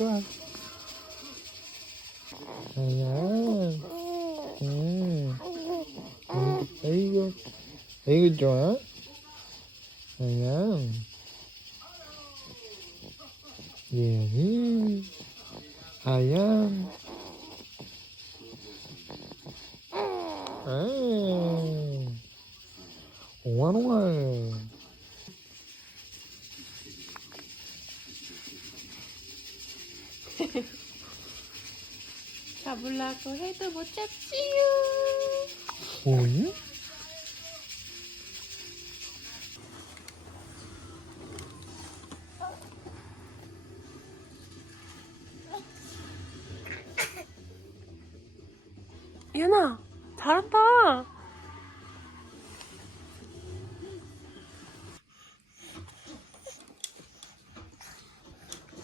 아이고 좋아. 아야. 응. 아이고. 아이고 좋아. 아야. 예. 아야. 아. 옹알옹알. 잡으려고 해도 못 잡지요. 오이? 예나, 잘한다.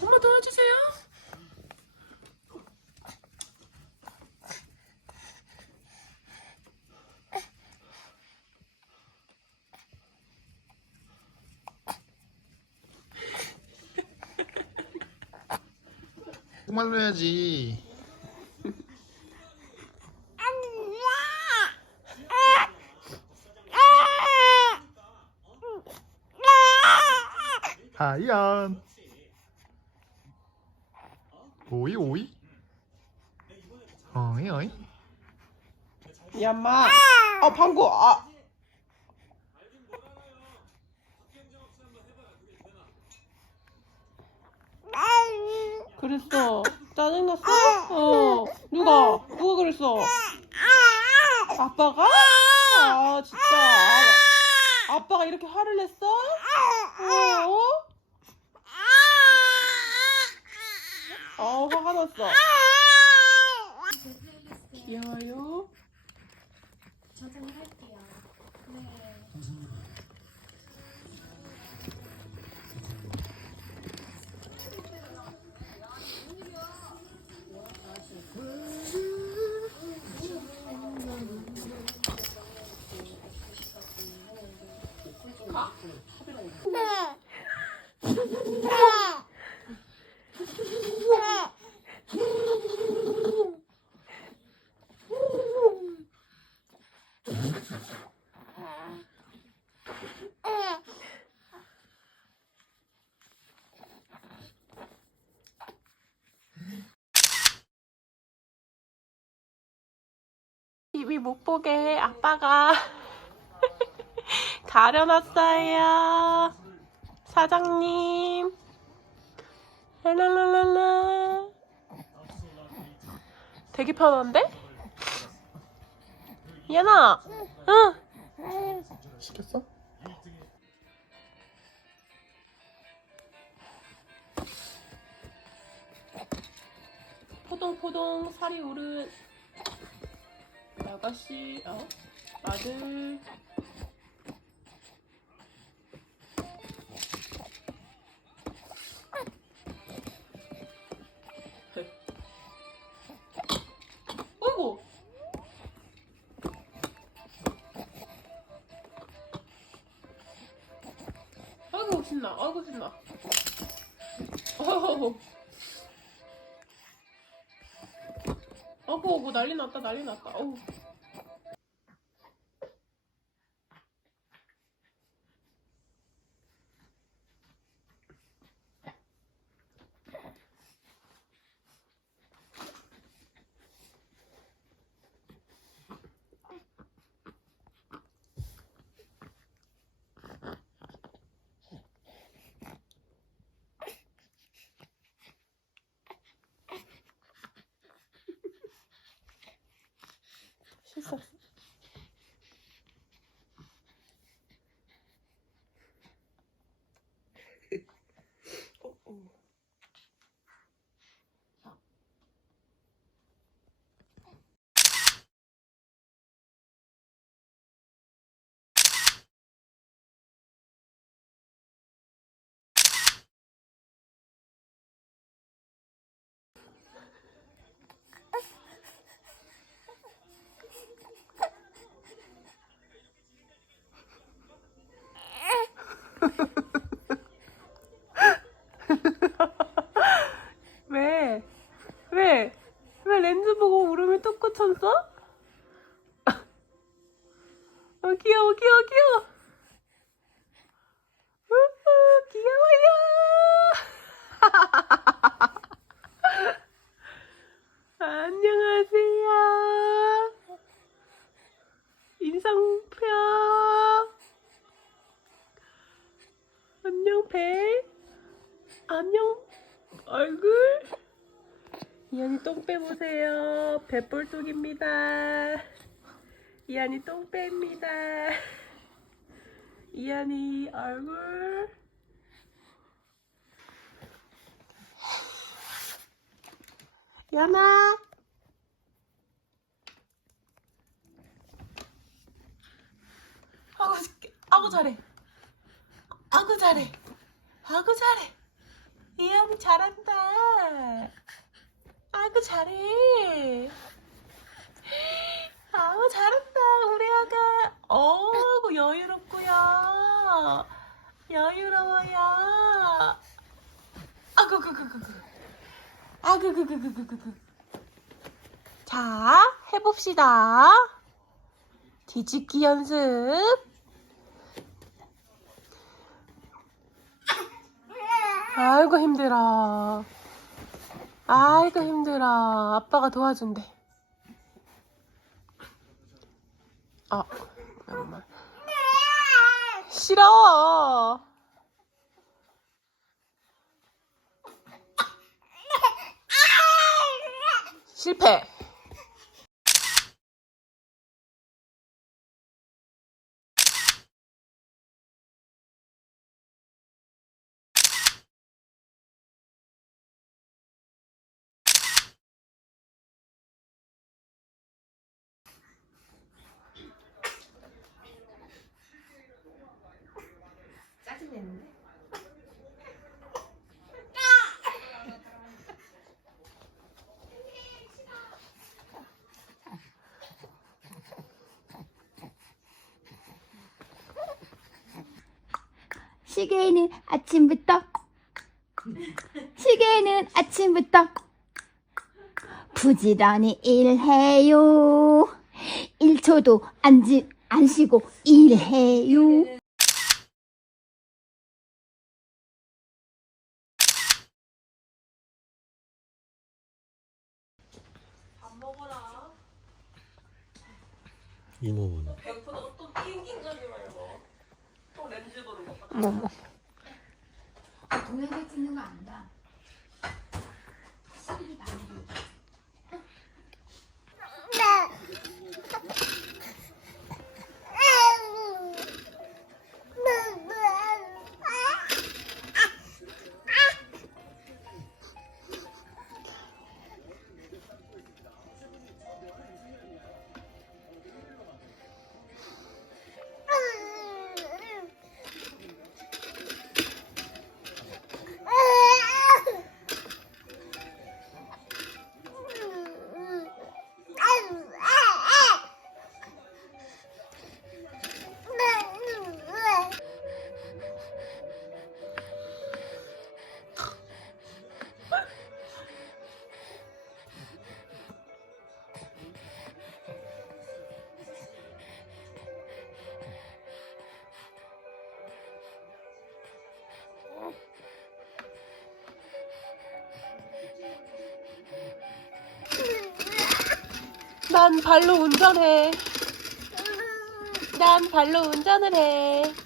엄마 도와주세요. 해야지. 하얀. 오이 오이. 어이 어이. 야 마. 어 방구. 아. 그랬어. 짜증났어? 어. 누가? 누가 그랬어? 아빠가? 아 진짜. 아, 아빠가 이렇게 화를 냈어? 어? 어 화가 났어. 귀여워요. 저장할게 못 보게 아빠가 가려놨어요. 사장님. 랄랄랄랄라. 되게 편한데? 얘나. 응. 시켰어? 포동포동 살이 오른 아가씨, 어? 아들. 어이구. 아이고 신나, 아이고 신나. 어허허. 어구 어구 난리 났다 난리 났다. 어우 실수 보세요. 배불뚝입니다. 이한이 똥 뺍니다. 이한이 얼굴. 야나. 아구, 아구 잘해. 아구 잘해. 아구 잘해. 이한이 잘한다. 아구 잘해. 아우 잘한다 우리 아가. 어구 여유롭고요. 여유로워요. 아구 그그그그. 아구 그그그그그. 자 해봅시다. 뒤집기 연습. 아이고 힘들어. 아이고 힘들어. 아빠가 도와준대. 아, 잠깐만. 싫어. 실패. 시계는 아침부터 시계는 아침부터 부지런히 일해요. 1초도 안, 지, 안 쉬고 일해요. 밥 먹어라. 이모분. 배고프다. 또 낑낑 거지 말고. 또 렌즈 보는 거 봐. 어머. 동영 난 발로 운전해. 난 발로 운전을 해.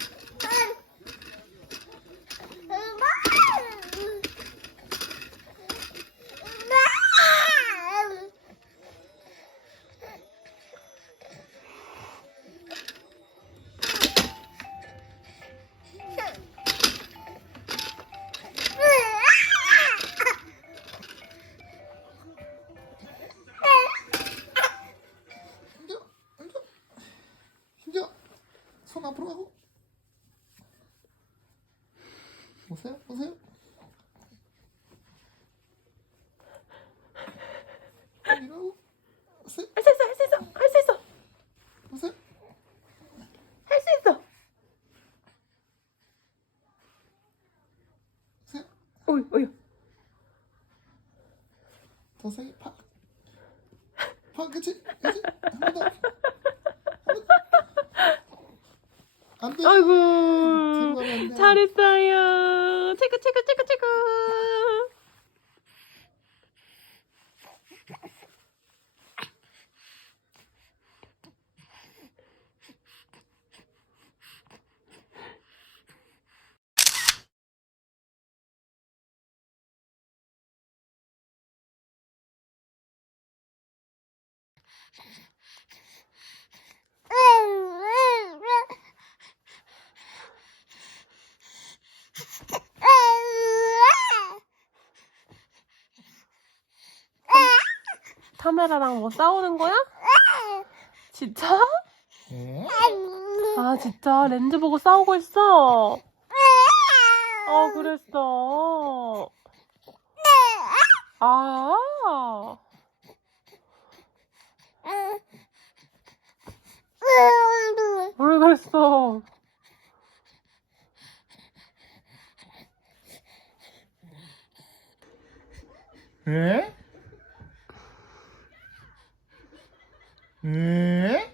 카메라랑 뭐 싸우는 거야? 진짜? 예? 아 진짜 렌즈 보고 싸우고 있어. 어 그랬어. 아. 왜 그랬어? 예? 예?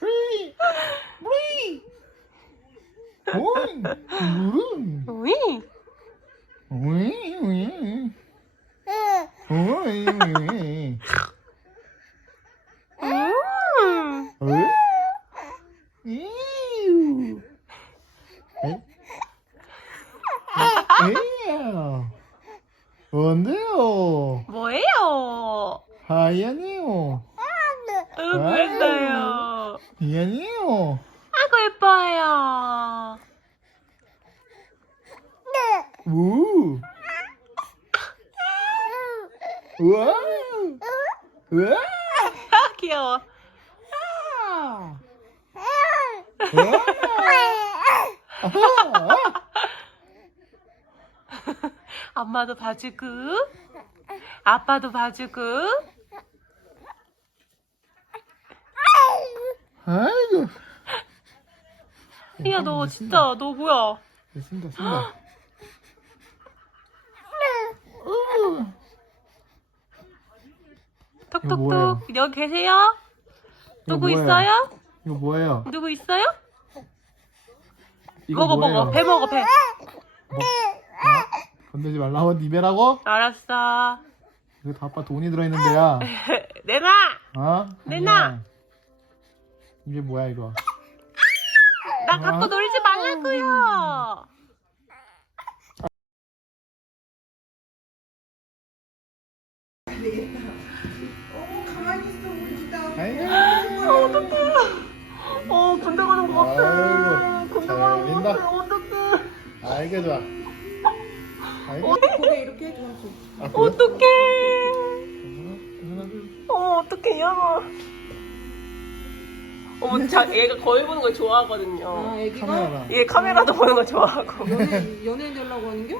브이! 브이! 오잉! 우릉! 우이. 오잉! 오잉! 오잉! 오잉! 음. 어? 이유! 에? 에이야! 뭔데요? 뭐예요? 하얀이요. 으 그랬어요. 미안해요. 아이고 예뻐요. 우. 우와. 우와. 아 귀여워. 우와. 아하. 엄마도 봐주고 아빠도 봐주고 아이고. 야너 진짜 너 뭐야 됐습니다. 이거 뭐예요? 톡톡톡 여기 계세요? 누구 뭐예요? 있어요? 이거 뭐예요? 누구 있어요? 이거 먹어 뭐예요? 먹어 배 먹어 배 건들지 말라고 니베라고? 알았어 이거 다 아빠 돈이 들어있는데야. 내놔 어? 내놔. 아니야. 이게 뭐야 이거? 나 갖고 놀지 말라고요 아이고. 어떡해 어 군대 가는 거 같아 군대 어울린다. 같아 어떡해 아이고 좋아. 아이고. 고개 이렇게 해줘야지 아, 그래? 어떡해 둘. 어머 어떡해 야마 어머 자, 얘가 거울 보는 걸 좋아하거든요 아, 애기가 카메라랑. 얘 카메라도 보는 거 좋아하고 연예 연예인 되려고 하는 게?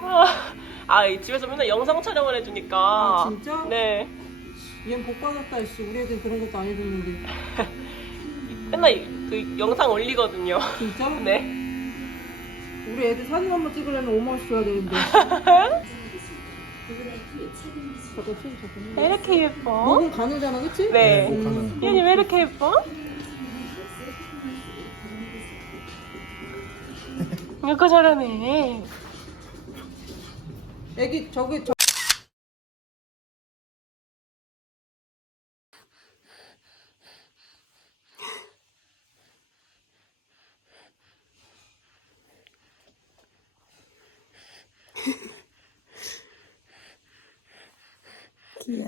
아, 이 집에서 맨날 영상 촬영을 해주니까. 아, 진짜? 네. 얘는 복 받았다. 씨, 우리 애들 그런 것도 안 해줬는데. 맨날 이- 그 영상 올리거든요. 진짜? 네. 우리 애들 사진 한번 찍으려면 5만 원씩 줘야 되는데. 저거 치, 저거. 왜 이렇게 예뻐? 너는 가늘잖아, 그치? 네. 음. 얘는 왜 이렇게 예뻐? 이거 잘하네. 애기 저기 저.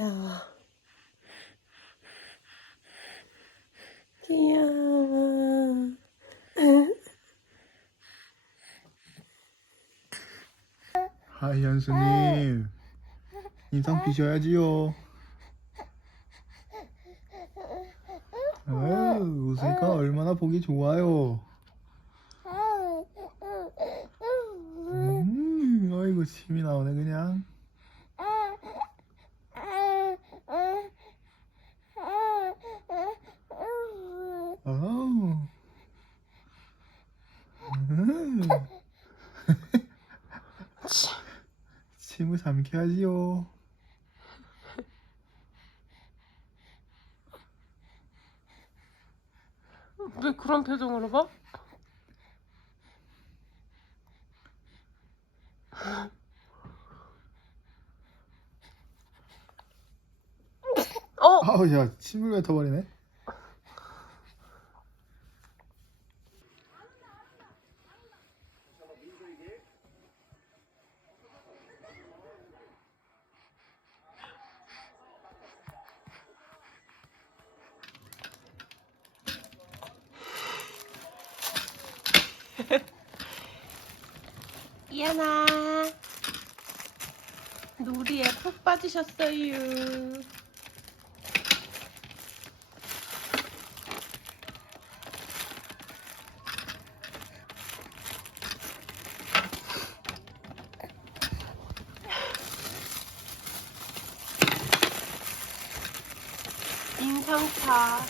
귀여워. 귀여워. 하이 현수님. 인상 피셔야지요. 웃으니까 얼마나 보기 좋아요. 음, 아이고 침이 나오네 그냥. 아우. 음. 치. 침을 삼켜야지요. 왜 그런 표정으로 봐? 어? 아우, 야, 침을 뱉어버리네. 이하나 놀이에 푹 빠지셨어요. 인상파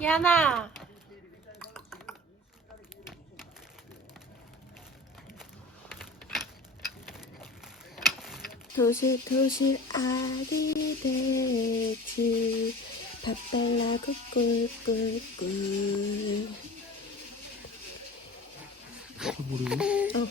야나 도실도실 아리 대지 밥달라고 꿀꿀꿀 모르고. 온?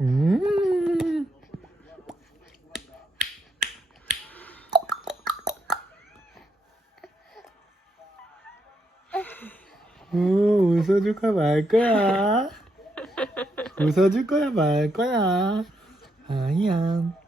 음. 오, 웃어줄 거야, 말 거야? 웃어줄 거야, 말 거야? 아니야.